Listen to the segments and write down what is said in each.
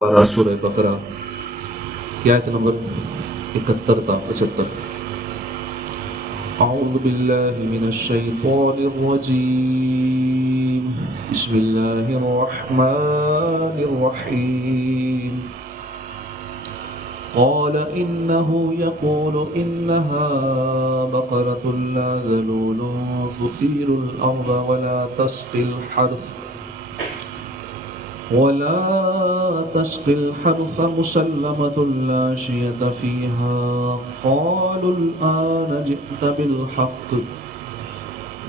پارہ سورہ بقرہ کی آیت نمبر 71 تا 75۔ اعوذ باللہ من الشیطان الرجیم، بسم اللہ الرحمن الرحیم۔ قال إنه يقول إنها بقرة لا ذلول تثير الأرض ولا تسقي الحرث مسلمة لا شية فيها قالوا الآن جئت بالحق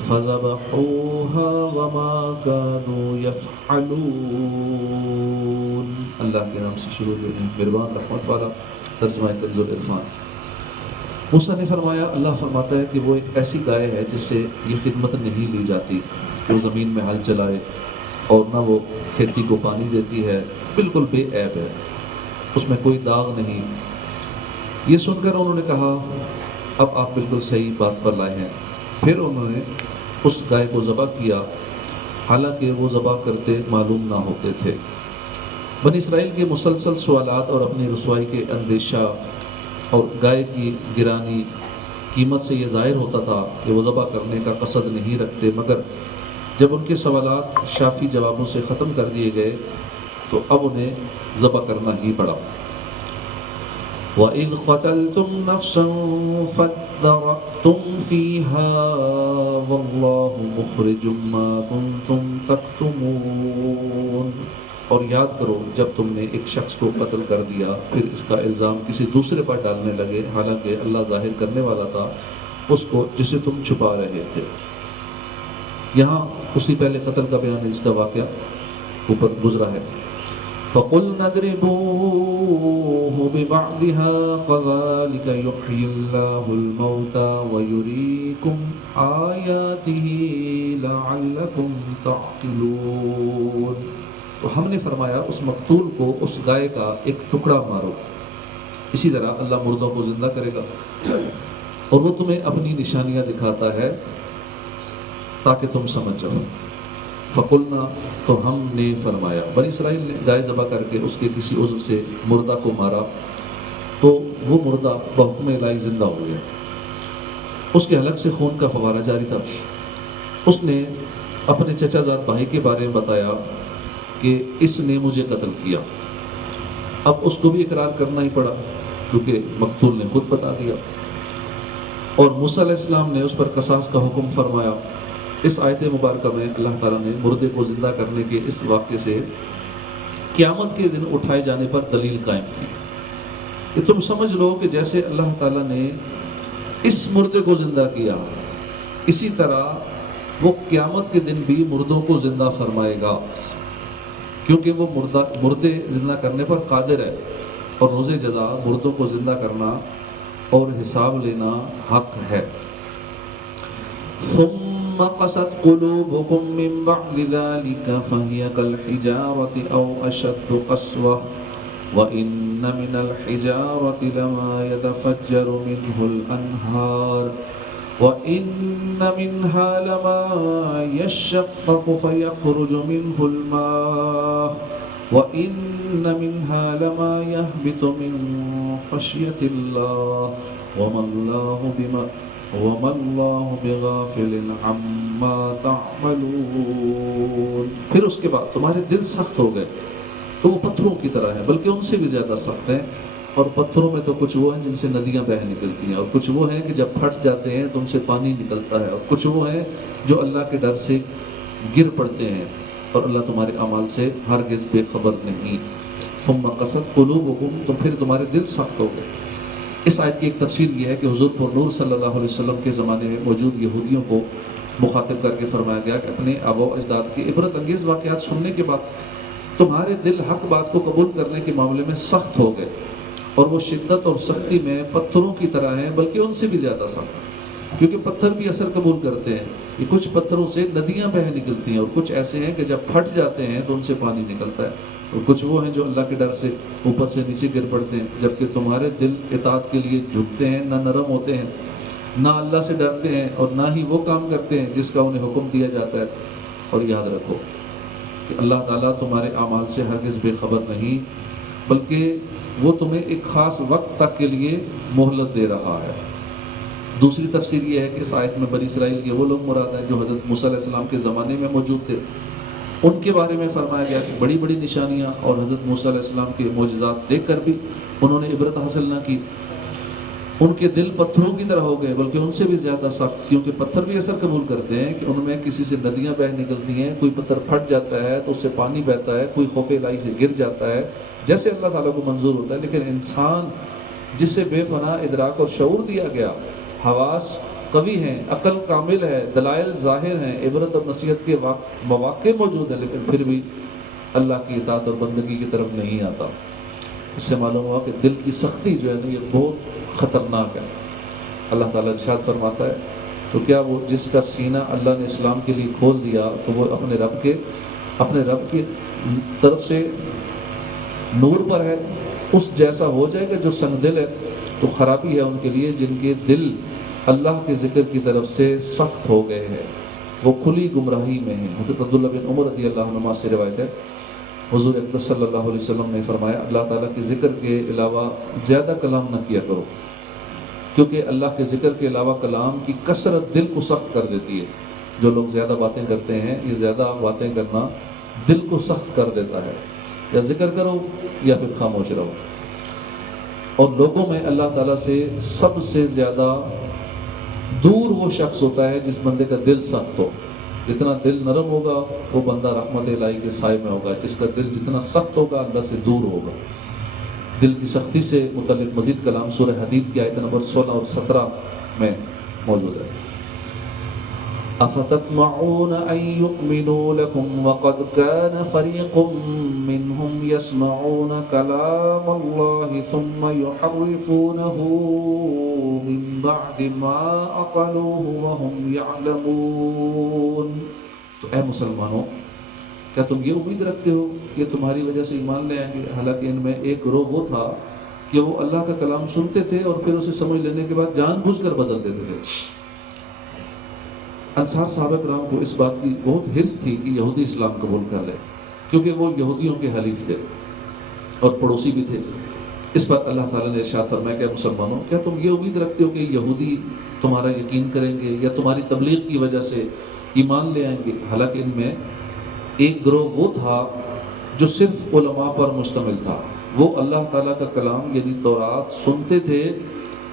فذبحوها وما كانوا يفعلون۔ اللہ کے نام سے شروع کریں، مہربان رحمت والا۔ ترجمہ کنز العرفان۔ موسیٰ نے فرمایا، اللہ فرماتا ہے کہ وہ ایک ایسی گائے ہے جس سے یہ خدمت نہیں لی جاتی کہ وہ زمین میں ہل چلائے اور نہ وہ کھیتی کو پانی دیتی ہے، بالکل بے عیب ہے، اس میں کوئی داغ نہیں۔ یہ سن کر انہوں نے کہا اب آپ بالکل صحیح بات پر لائے ہیں۔ پھر انہوں نے اس گائے کو ذبح کیا، حالانکہ وہ ذبح کرتے معلوم نہ ہوتے تھے۔ بنی اسرائیل کے مسلسل سوالات اور اپنی رسوائی کے اندیشہ اور گائے کی گرانی قیمت سے یہ ظاہر ہوتا تھا کہ وہ ذبح کرنے کا قصد نہیں رکھتے، مگر جب ان کے سوالات شافی جوابوں سے ختم کر دیے گئے تو اب انہیں ذبح کرنا ہی پڑا۔ وَإِذْ قَتَلْتُمْ نَفْسًا فَادَّرَأْتُمْ فِيهَا وَاللَّهُ مُخْرِجٌ مَا كُنْتُمْ تَكْتُمُونَ۔ اور یاد کرو جب تم نے ایک شخص کو قتل کر دیا، پھر اس کا الزام کسی دوسرے پر ڈالنے لگے، حالانکہ اللہ ظاہر کرنے والا تھا اس کو جسے تم چھپا رہے تھے۔ یہاں اسی پہلے قتل کا بیان اس کا واقعہ اوپر گزرا ہے۔ فَقُلْنَا اضْرِبُوهُ بِبَعْضِهَا كَذَلِكَ يُحْيِي اللَّهُ الْمَوْتَى وَيُرِيكُمْ آيَاتِهِ لَعَلَّكُمْ تَعْقِلُونَ۔ تو ہم نے فرمایا اس مقتول کو اس گائے کا ایک ٹکڑا مارو، اسی طرح اللہ مردوں کو زندہ کرے گا اور وہ تمہیں اپنی نشانیاں دکھاتا ہے تاکہ تم سمجھ جاؤ۔ فقلنا، تو ہم نے فرمایا، بنی اسرائیل نے گائے ذبح کر کے اس کے کسی عضو سے مردہ کو مارا تو وہ مردہ بحکم الہی زندہ ہو گیا۔ اس کے حلق سے خون کا فوارہ جاری تھا۔ اس نے اپنے چچا زاد بھائی کے بارے میں بتایا کہ اس نے مجھے قتل کیا۔ اب اس کو بھی اقرار کرنا ہی پڑا کیونکہ مقتول نے خود بتا دیا، اور موسیٰ علیہ السلام نے اس پر قصاص کا حکم فرمایا۔ اس آیت مبارکہ میں اللہ تعالیٰ نے مردے کو زندہ کرنے کے اس واقعے سے قیامت کے دن اٹھائے جانے پر دلیل قائم کی کہ تم سمجھ لو کہ جیسے اللہ تعالیٰ نے اس مردے کو زندہ کیا، اسی طرح وہ قیامت کے دن بھی مردوں کو زندہ فرمائے گا، کیونکہ وہ مردے زندہ کرنے پر قادر ہے، اور روز جزا مردوں کو زندہ کرنا اور حساب لینا حق ہے۔ ثم قست قلوبكم من بعد ذلك فهي كالحجارة أو أشد قسوة وإن من الحجارة لما يتفجر منه الأنهار وإن منها لما يشقق فيخرج منه الماء وإن منها لما يهبط من خشية الله وما الله بغافل عما تعملون۔ پھر اس کے بعد تمہارے دل سخت ہو گئے تو وہ پتھروں کی طرح ہیں، بلکہ ان سے بھی زیادہ سخت ہیں، اور پتھروں میں تو کچھ وہ ہیں جن سے ندیاں بہہ نکلتی ہیں، اور کچھ وہ ہیں کہ جب پھٹ جاتے ہیں تو ان سے پانی نکلتا ہے، اور کچھ وہ ہیں جو اللہ کے ڈر سے گر پڑتے ہیں، اور اللہ تمہارے اعمال سے ہرگز بے خبر نہیں۔ ثم قست قلوبکم، تو پھر تمہارے دل سخت ہو گئے۔ اس آیت کی ایک تفسیر یہ ہے کہ حضور پر نور صلی اللہ علیہ وسلم کے زمانے میں موجود یہودیوں کو مخاطب کر کے فرمایا گیا کہ اپنے آباء و اجداد کے عبرت انگیز واقعات سننے کے بعد تمہارے دل حق بات کو قبول کرنے کے معاملے میں سخت ہو گئے، اور وہ شدت اور سختی میں پتھروں کی طرح ہیں، بلکہ ان سے بھی زیادہ سخت، کیونکہ پتھر بھی اثر قبول کرتے ہیں۔ یہ کچھ پتھروں سے ندیاں بہہ نکلتی ہیں، اور کچھ ایسے ہیں کہ جب پھٹ جاتے ہیں تو ان سے پانی نکلتا ہے، اور کچھ وہ ہیں جو اللہ کے ڈر سے اوپر سے نیچے گر پڑتے ہیں، جبکہ تمہارے دل اطاعت کے لیے جھکتے ہیں، نہ نرم ہوتے ہیں، نہ اللہ سے ڈرتے ہیں، اور نہ ہی وہ کام کرتے ہیں جس کا انہیں حکم دیا جاتا ہے۔ اور یاد رکھو کہ اللہ تعالیٰ تمہارے اعمال سے ہرگز بے خبر نہیں، بلکہ وہ تمہیں ایک خاص وقت تک کے لیے مہلت دے رہا ہے۔ دوسری تفسیر یہ ہے کہ اس آیت میں بنی اسرائیل کے وہ لوگ مراد ہیں جو حضرت موسیٰ علیہ السلام کے زمانے میں موجود تھے، ان کے بارے میں فرمایا گیا کہ بڑی بڑی نشانیاں اور حضرت موسیٰ علیہ السلام کے معجزات دیکھ کر بھی انہوں نے عبرت حاصل نہ کی، ان کے دل پتھروں کی طرح ہو گئے، بلکہ ان سے بھی زیادہ سخت، کیونکہ پتھر بھی اثر قبول کرتے ہیں کہ ان میں کسی سے ندیاں بہہ نکلتی ہیں، کوئی پتھر پھٹ جاتا ہے تو اس سے پانی بہتا ہے، کوئی خوف الہی سے گر جاتا ہے جیسے اللہ تعالیٰ کو منظور ہوتا ہے۔ لیکن انسان جسے بے پناہ ادراک اور شعور دیا گیا، حواس قوی ہیں، عقل کامل ہے، دلائل ظاہر ہیں، عبرت اور نصیحت کے مواقع موجود ہیں، لیکن پھر بھی اللہ کی اطاعت اور بندگی کی طرف نہیں آتا۔ اس سے معلوم ہوا کہ دل کی سختی جو ہے نا یہ بہت خطرناک ہے۔ اللہ تعالیٰ ارشاد فرماتا ہے تو کیا وہ جس کا سینہ اللہ نے اسلام کے لیے کھول دیا تو وہ اپنے رب کی طرف سے نور پر ہے، اس جیسا ہو جائے گا جو سنگ دل ہے؟ تو خرابی ہے ان کے لیے جن کے دل اللہ کے ذکر کی طرف سے سخت ہو گئے ہیں، وہ کھلی گمراہی میں ہیں۔ حضرت عبداللہ بن عمر رضی اللہ عنہما سے روایت ہے، حضور اقدس صلی اللہ علیہ وسلم نے فرمایا اللہ تعالیٰ کے ذکر کے علاوہ زیادہ کلام نہ کیا کرو، کیونکہ اللہ کے ذکر کے علاوہ کلام کی کثرت دل کو سخت کر دیتی ہے۔ جو لوگ زیادہ باتیں کرتے ہیں، یہ زیادہ باتیں کرنا دل کو سخت کر دیتا ہے۔ یا ذکر کرو یا پھر خاموش رہو۔ اور لوگوں میں اللہ تعالیٰ سے سب سے زیادہ دور وہ شخص ہوتا ہے جس بندے کا دل سخت ہو۔ جتنا دل نرم ہوگا وہ بندہ رحمت الہی کے سائے میں ہوگا، جس کا دل جتنا سخت ہوگا اللہ سے دور ہوگا۔ دل کی سختی سے متعلق مزید کلام سورہ حدید کی آیت نمبر 16 اور 17 میں موجود ہے۔ أَفَتَطْمَعُونَ أَن يُؤْمِنُوا لَكُمْ وَقَدْ كَانَ فَرِيقٌ مِّنْهُمْ يَسْمَعُونَ كَلَامَ اللَّهِ ثُمَّ يُحَرِّفُونَهُ مِن بَعْدِ مَا عَقَلُوهُ وَهُمْ يَعْلَمُونَ۔ تو اے مسلمانوں، کیا تم یہ امید رکھتے ہو کہ تمہاری وجہ سے ایمان لے آئیں گے؟ حالانکہ ان میں ایک گروہ وہ تھا کہ وہ اللہ کا کلام سنتے تھے اور پھر اسے سمجھ لینے کے بعد جان بوجھ کر بدل دیتے تھے۔ انصار صحابہ کرام کو اس بات کی بہت حرص تھی کہ یہودی اسلام قبول کر لے، کیونکہ وہ یہودیوں کے حلیف تھے اور پڑوسی بھی تھے۔ اس پر اللہ تعالیٰ نے ارشاد فرمایا کہ مسلمانوں، کیا تم یہ امید رکھتے ہو کہ یہودی تمہارا یقین کریں گے یا تمہاری تبلیغ کی وجہ سے ایمان لے آئیں گے؟ حالانکہ ان میں ایک گروہ وہ تھا جو صرف علماء پر مشتمل تھا، وہ اللہ تعالیٰ کا کلام یعنی تورات سنتے تھے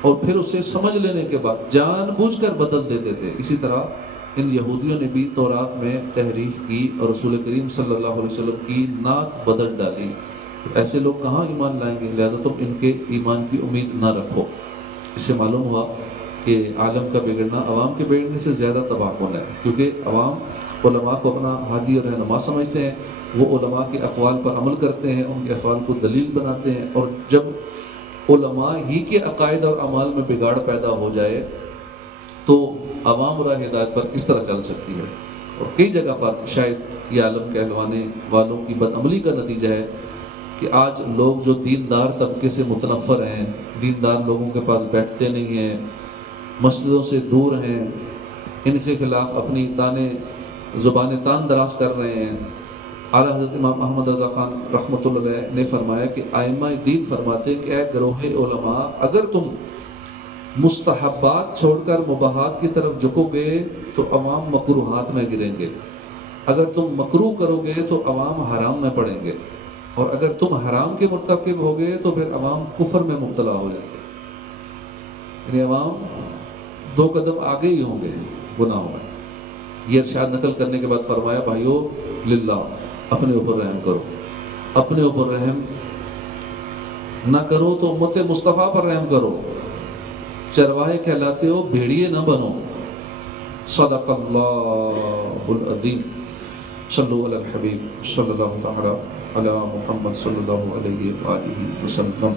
اور پھر اسے سمجھ لینے کے بعد جان بوجھ کر بدل دیتے تھے۔ اسی طرح ان یہودیوں نے بھی تورات میں تحریف کی اور رسول کریم صلی اللہ علیہ وسلم کی نعت بدل ڈالی۔ ایسے لوگ کہاں ایمان لائیں گے؟ لہذا تم ان کے ایمان کی امید نہ رکھو۔ اس سے معلوم ہوا کہ عالم کا بگڑنا عوام کے بگڑنے سے زیادہ تباہ ہونا ہے، کیونکہ عوام علماء کو اپنا ہادی اور رہنما سمجھتے ہیں، وہ علماء کے اقوال پر عمل کرتے ہیں، ان کے افعال کو دلیل بناتے ہیں، اور جب علماء ہی کے عقائد اور اعمال میں بگاڑ پیدا ہو جائے تو عوام راہ ہدایت پر کس طرح چل سکتی ہے؟ اور کئی جگہ پر شاید یہ عالم کہلوانے والوں کی بدعملی کا نتیجہ ہے کہ آج لوگ جو دیندار طبقے سے متنفر ہیں، دیندار لوگوں کے پاس بیٹھتے نہیں ہیں، مسجدوں سے دور ہیں، ان کے خلاف اپنی زبانیں تان دراز کر رہے ہیں۔ اعلیٰ حضرت امام احمد رضا خان رحمۃ اللہ علیہ نے فرمایا کہ ائمہ دین فرماتے کہ اے گروہ علماء، اگر تم مستحبات چھوڑ کر مباحات کی طرف جھکو گے تو عوام مکروہات میں گریں گے، اگر تم مکروہ کرو گے تو عوام حرام میں پڑیں گے، اور اگر تم حرام کے مرتکب ہوگے تو پھر عوام کفر میں مبتلا ہو جائیں گے۔ یعنی عوام 2 قدم آگے ہی ہوں گے گناہوں میں۔ یہ ارشاد نقل کرنے کے بعد فرمایا بھائیو للہ، اپنے اوپر رحم کرو، اپنے اوپر رحم نہ کرو تو امت مصطفیٰ پر رحم کرو۔ چرواہے کہلاتے ہو، بھیڑیے نہ بنو۔ صدق اللہ العظیم۔ صلو علی الحبیب صلی اللہ تعالی علی محمد صلی اللہ علیہ وآلہ وسلم۔